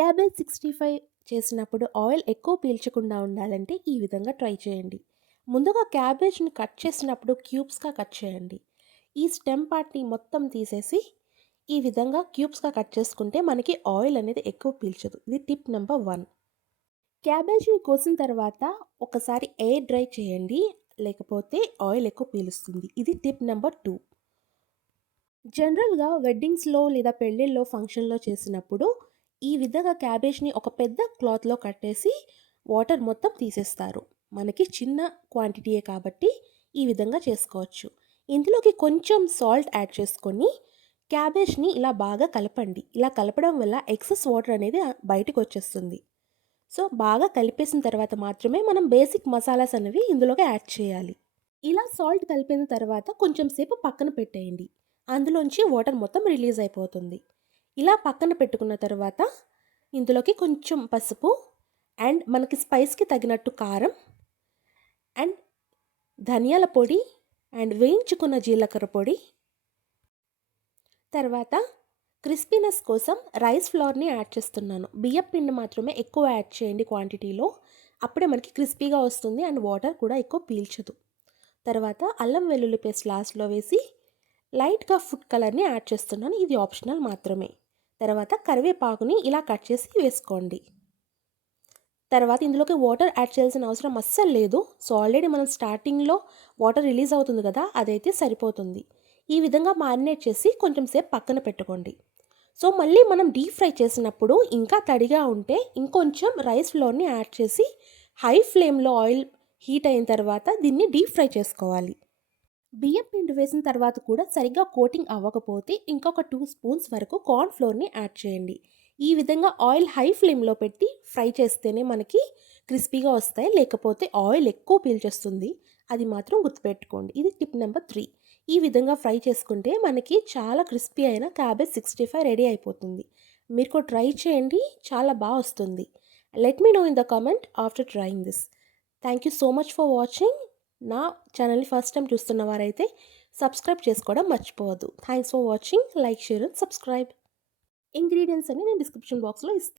Cabbage 65 చేసినప్పుడు oil ఎక్కువ పీల్చకుండా ఉండాలంటే ఈ విధంగా ట్రై చేయండి. ముందుగా క్యాబేజ్‌ని కట్ చేసినప్పుడు క్యూబ్స్‌గా కట్ చేయండి. ఈ స్టెమ్ పార్ట్‌ని మొత్తం తీసేసి ఈ విధంగా క్యూబ్స్‌గా కట్ చేసుకుంటే మనకి ఆయిల్ అనేది ఎక్కువ పీల్చదు. ఇది టిప్ నంబర్ 1. క్యాబేజీని కోసిన తర్వాత ఒకసారి ఎయిర్ డ్రై చేయండి. లేకపోతే ఆయిల్ ఎక్కువ పీలుస్తుంది. ఇది టిప్ నంబర్ 2. జనరల్‌గా వెడ్డింగ్స్‌లో లేదా పెళ్ళిల్లో, ఫంక్షన్‌లో చేసినప్పుడు ఈ విధంగా క్యాబేజ్‌ని ఒక పెద్ద క్లాత్‌లో కట్టేసి వాటర్ మొత్తం తీసేస్తారు. మనకి చిన్న క్వాంటిటీయే కాబట్టి ఈ విధంగా చేసుకోవచ్చు. ఇందులోకి కొంచెం సాల్ట్ యాడ్ చేసుకొని క్యాబేజ్‌ని ఇలా బాగా కలపండి. ఇలా కలపడం వల్ల ఎక్సెస్ వాటర్ అనేది బయటకొచ్చేస్తుంది. సో, బాగా కలిపేసిన తర్వాత మాత్రమే మనం బేసిక్ మసాలాస్ అనేవి ఇందులోకి యాడ్ చేయాలి. ఇలా సాల్ట్ కలిపిన తర్వాత కొంచెం సేపు పక్కన పెట్టేయండి. అందులోంచి వాటర్ మొత్తం రిలీజ్ అయిపోతుంది. ఇలా పక్కన పెట్టుకున్న తర్వాత ఇందులోకి కొంచెం పసుపు అండ్ మనకి స్పైస్‌కి తగినట్టు కారం అండ్ ధనియాల పొడి అండ్ వేయించుకున్న జీలకర్ర పొడి, తర్వాత క్రిస్పీనెస్ కోసం రైస్ ఫ్లోర్‌ని యాడ్ చేస్తున్నాను. బియ్యపు పిండి మాత్రమే ఎక్కువ యాడ్ చేయండి క్వాంటిటీలో. అప్పుడే మనకి క్రిస్పీగా వస్తుంది అండ్ వాటర్ కూడా ఎక్కువ పీల్చదు. తర్వాత అల్లం వెల్లుల్లి పేస్ట్ లాస్ట్‌లో వేసి లైట్‌గా ఫుడ్ కలర్‌ని యాడ్ చేస్తున్నాను. ఇది ఆప్షనల్ మాత్రమే. తర్వాత కరివేపాకుని ఇలా కట్ చేసి వేసుకోండి. తర్వాత ఇందులోకి వాటర్ యాడ్ చేయాల్సిన అవసరం అస్సలు లేదు. సో, ఆల్రెడీ మనం స్టార్టింగ్‌లో వాటర్ రిలీజ్ అవుతుంది కదా! అదైతే సరిపోతుంది. ఈ విధంగా మారినేట్ చేసి కొంచెం సేపు పక్కన పెట్టుకోండి. సో, మళ్ళీ మనం డీప్ ఫ్రై చేసినప్పుడు ఇంకా తడిగా ఉంటే ఇంకొంచెం రైస్ ఫ్లోర్‌ని యాడ్ చేసి హై ఫ్లేమ్‌లో ఆయిల్ హీట్ అయిన తర్వాత దీన్ని డీప్ ఫ్రై చేసుకోవాలి. బియ్యం పిండి వేసిన తర్వాత కూడా సరిగ్గా కోటింగ్ అవ్వకపోతే ఇంకొక 2 స్పూన్స్ వరకు కార్న్ ఫ్లోర్‌ని యాడ్ చేయండి. ఈ విధంగా ఆయిల్ హై ఫ్లేమ్‌లో పెట్టి ఫ్రై చేస్తేనే మనకి క్రిస్పీగా వస్తాయి. లేకపోతే ఆయిల్ ఎక్కువ పీల్చేస్తుంది. అది మాత్రం గుర్తుపెట్టుకోండి. ఇది టిప్ నెంబర్ 3. ఈ విధంగా ఫ్రై చేసుకుంటే మనకి చాలా క్రిస్పీ అయిన క్యాబేజ్ 65 రెడీ అయిపోతుంది. మీరు కూడా ట్రై చేయండి. చాలా వస్తుంది. Let me know in the comment after trying this. Thank you so much for watching. నా ఛానల్‌ని ఫస్ట్ టైం చూస్తున్న వారైతే సబ్స్క్రైబ్ చేసుకోవడం మర్చిపోవద్దు. Thanks for watching. Like, share and subscribe. Ingredients అన్ని నేను డిస్క్రిప్షన్ బాక్స్‌లో ఇస్తాను.